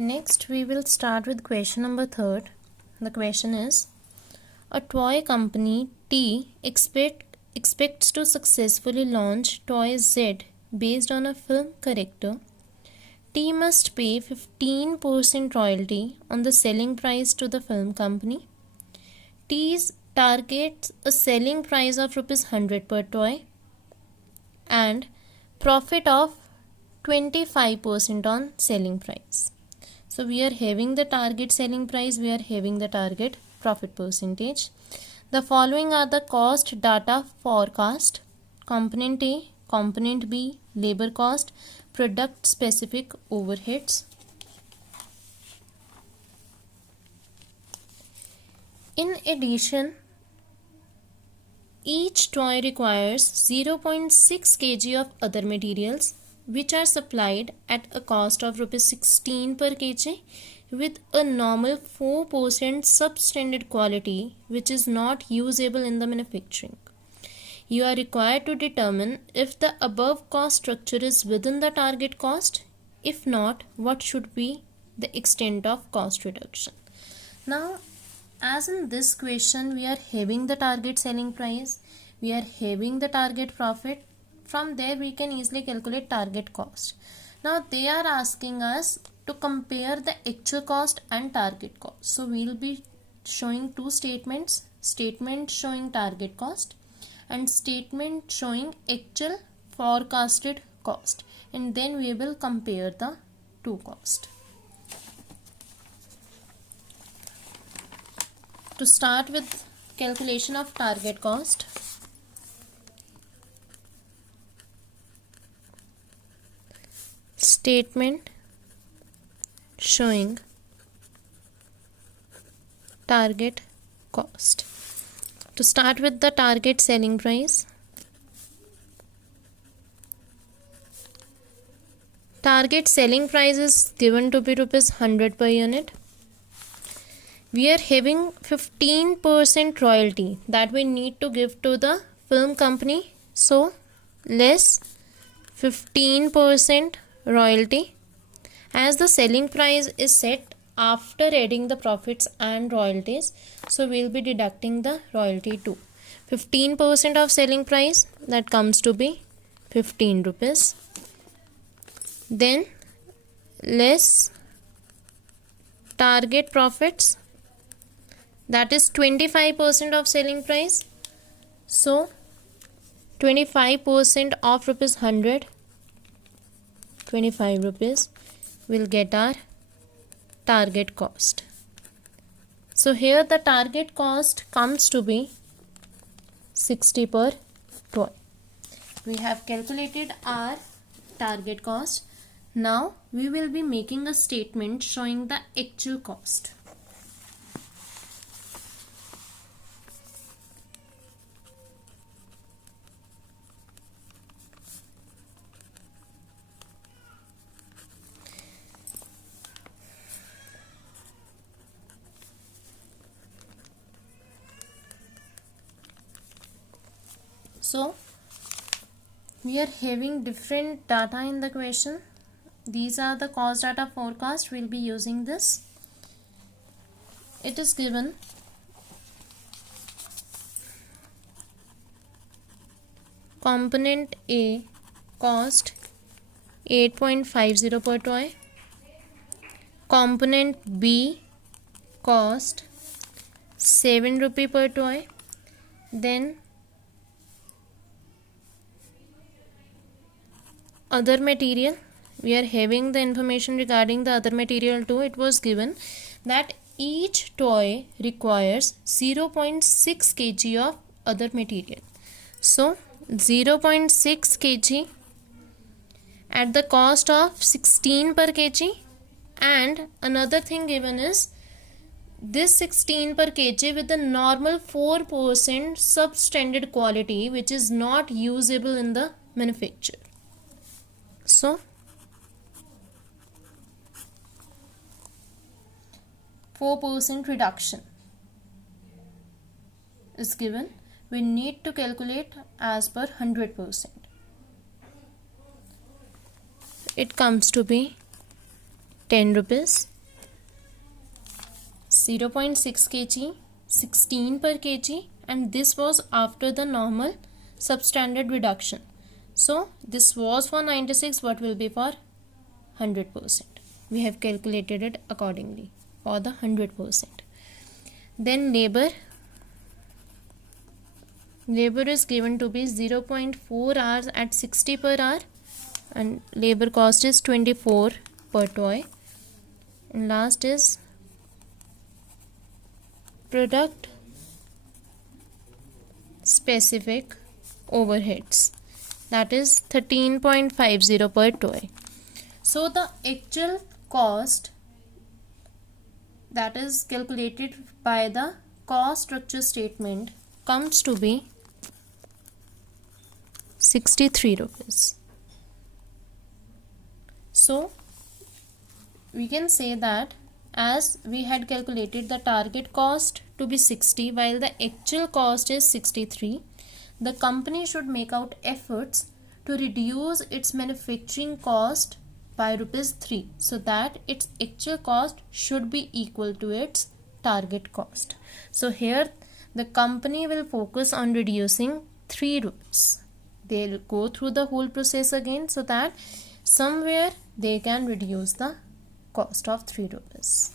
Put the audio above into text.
Next, we will start with question number 3. The question is, a toy company T expects to successfully launch toy Z based on a film character. T must pay 15% royalty on the selling price to the film company. T targets a selling price of ₹100 per toy and profit of 25% on selling price. So we are having the target selling price, we are having the target profit percentage. The following are the cost data forecast: component A, component B, labor cost, product specific overheads. In addition, each toy requires 0.6 kg of other materials which are supplied at a cost of ₹16 per kg with a normal 4% substandard quality which is not usable in the manufacturing. You are required to determine if the above cost structure is within the target cost. If not, what should be the extent of cost reduction? Now, as in this question, we are having the target selling price, we are having the target profit. From there, we can easily calculate target cost. Now, they are asking us to compare the actual cost and target cost. So, we will be showing two statements. Statement showing target cost and statement showing actual forecasted cost. And then we will compare the two costs. To start with calculation of target cost, statement showing target cost. To start with the target selling price, target selling price is given to be ₹100 per unit. We are having 15% royalty that we need to give to the film company. So, less 15% royalty, as the selling price is set after adding the profits and royalties. So, we will be deducting the royalty too. 15% of selling price, that comes to be ₹15. Then, less target profits, that is 25% of selling price. So, 25% of ₹100, 25 rupees will get our target cost. So, here the target cost comes to be 60 per toy. We have calculated our target cost. Now, we will be making a statement showing the actual cost. So, we are having different data in the question. These are the cost data forecast. We will be using this. It is given component A cost 8.50 per toy. Component B cost 7 rupee per toy. Then other material, we are having the information regarding the other material too. It was given that each toy requires 0.6 kg of other material. So 0.6 kg at the cost of 16 per kg, and another thing given is this 16 per kg with the normal 4% substandard quality which is not usable in the manufacture. So, 4% reduction is given. We need to calculate as per 100%. It comes to be 10 rupees. 0.6 kg, 16 per kg, and this was after the normal substandard reduction. So this was for 96, what will be for 100%? We have calculated it accordingly for the 100%. Then labor is given to be 0.4 hours at 60 per hour, and labor cost is 24 per toy. And last is product specific overheads, that is 13.50 per toy. So the actual cost that is calculated by the cost structure statement comes to be 63 rupees. So we can say that as we had calculated the target cost to be 60 while the actual cost is 63, the company should make out efforts to reduce its manufacturing cost by rupees 3 so that its actual cost should be equal to its target cost. So here the company will focus on reducing 3 rupees. They'll go through the whole process again so that somewhere they can reduce the cost of 3 rupees.